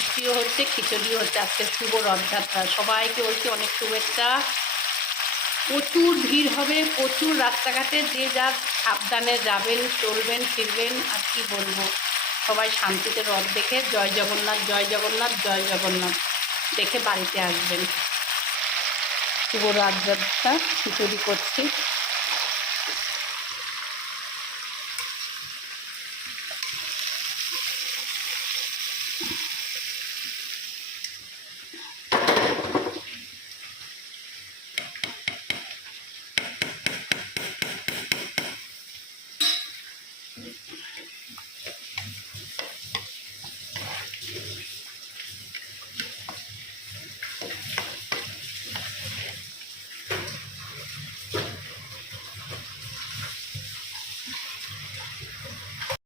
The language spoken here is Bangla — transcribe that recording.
বৃষ্টিও হচ্ছে, খিচুড়িও হচ্ছে। আজকে শুভ রথযাত্রা, সবাইকে বলছি অনেক শুভেচ্ছা। প্রচুর ভিড় হবে, প্রচুর রাস্তাঘাটে, যে যার সাবধানে যাবেন, চলবেন, ফিরবেন। আর কি বলবো, সবাই শান্তিতে রথ দেখে জয় জগন্নাথ, জয় জগন্নাথ, জয় জগন্নাথ দেখে বাড়িতে আসবেন। শুভ রথযাত্রা। খিচুড়ি করছি।